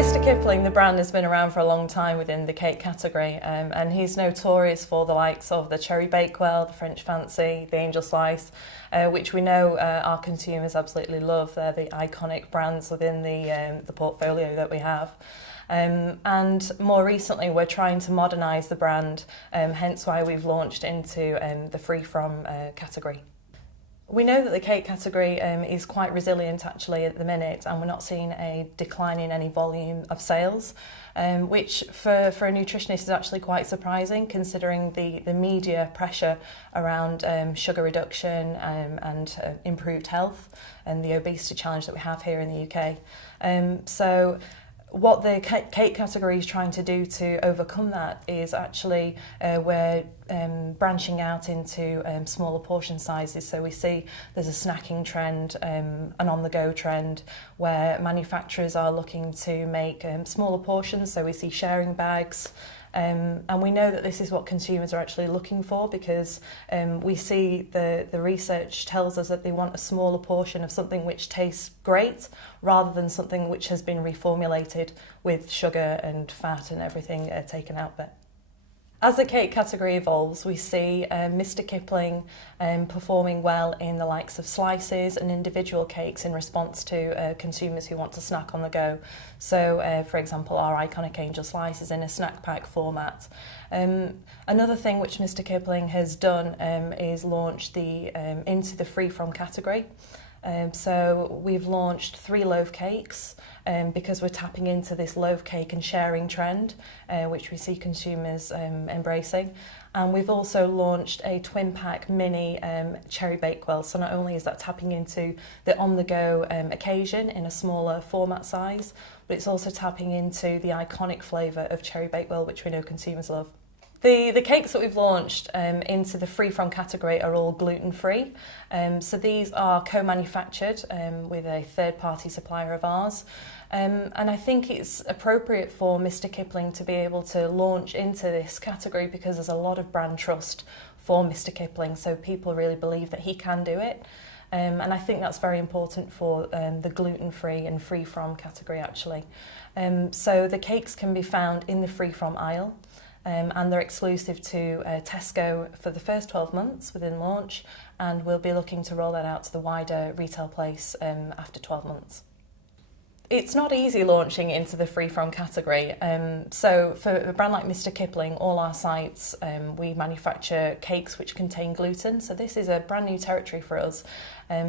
Mr Kipling, the brand, has been around for a long time within the cake category, and he's notorious for the likes of the Cherry Bakewell, the French Fancy, the Angel Slice, which we know our consumers absolutely love. They're the iconic brands within the portfolio that we have. And more recently, we're trying to modernise the brand, hence why we've launched into the free-from category. We know that the cake category is quite resilient actually at the minute, and we're not seeing a decline in any volume of sales, which for a nutritionist is actually quite surprising, considering the media pressure around sugar reduction and improved health and the obesity challenge that we have here in the UK. So what the cake category is trying to do to overcome that is actually we're branching out into smaller portion sizes. So we see there's a snacking trend, an on-the-go trend, where manufacturers are looking to make smaller portions. So we see sharing bags. And we know that this is what consumers are actually looking for, because we see the research tells us that they want a smaller portion of something which tastes great rather than something which has been reformulated with sugar and fat and everything taken out there. As the cake category evolves, we see Mr Kipling performing well in the likes of slices and individual cakes in response to consumers who want to snack on the go. So, for example, our iconic Angel Slices in a snack pack format. Another thing which Mr Kipling has done is launch into the free-from category. So we've launched 3 loaf cakes because we're tapping into this loaf cake and sharing trend, which we see consumers embracing. And we've also launched a twin pack mini Cherry Bakewell. So not only is that tapping into the on-the-go occasion in a smaller format size, but it's also tapping into the iconic flavour of Cherry Bakewell, which we know consumers love. The cakes that we've launched into the free-from category are all gluten-free. So these are co-manufactured with a third-party supplier of ours. And I think it's appropriate for Mr Kipling to be able to launch into this category because there's a lot of brand trust for Mr Kipling. So people really believe that he can do it. And I think that's very important for the gluten-free and free-from category actually. So the cakes can be found in the free-from aisle. And they're exclusive to Tesco for the first 12 months within launch, and we'll be looking to roll that out to the wider retail place after 12 months. It's not easy launching into the free-from category. So for a brand like Mr Kipling, all our sites, we manufacture cakes which contain gluten. So this is a brand new territory for us.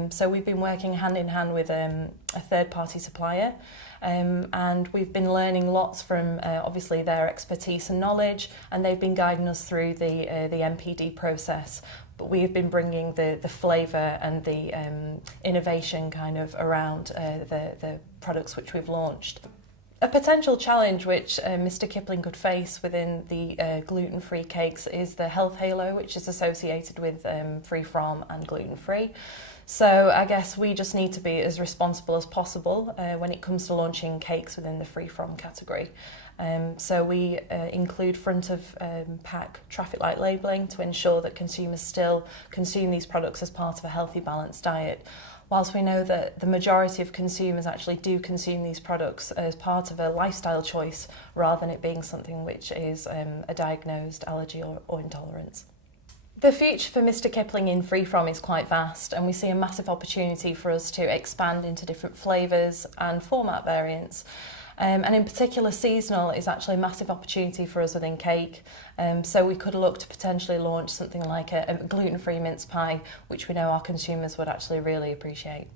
So we've been working hand in hand with a third-party supplier. And we've been learning lots from obviously their expertise and knowledge, and they've been guiding us through the MPD process. But we've been bringing the flavour and the innovation kind of around the products which we've launched. A potential challenge which Mr Kipling could face within the gluten-free cakes is the health halo, which is associated with free-from and gluten-free. So I guess we just need to be as responsible as possible when it comes to launching cakes within the free-from category. So we include front of pack traffic light labelling to ensure that consumers still consume these products as part of a healthy, balanced diet. Whilst we know that the majority of consumers actually do consume these products as part of a lifestyle choice rather than it being something which is a diagnosed allergy or intolerance. The future for Mr Kipling in free-from is quite vast, and we see a massive opportunity for us to expand into different flavours and format variants. And in particular, seasonal is actually a massive opportunity for us within cake. So we could look to potentially launch something like a gluten-free mince pie, which we know our consumers would actually really appreciate.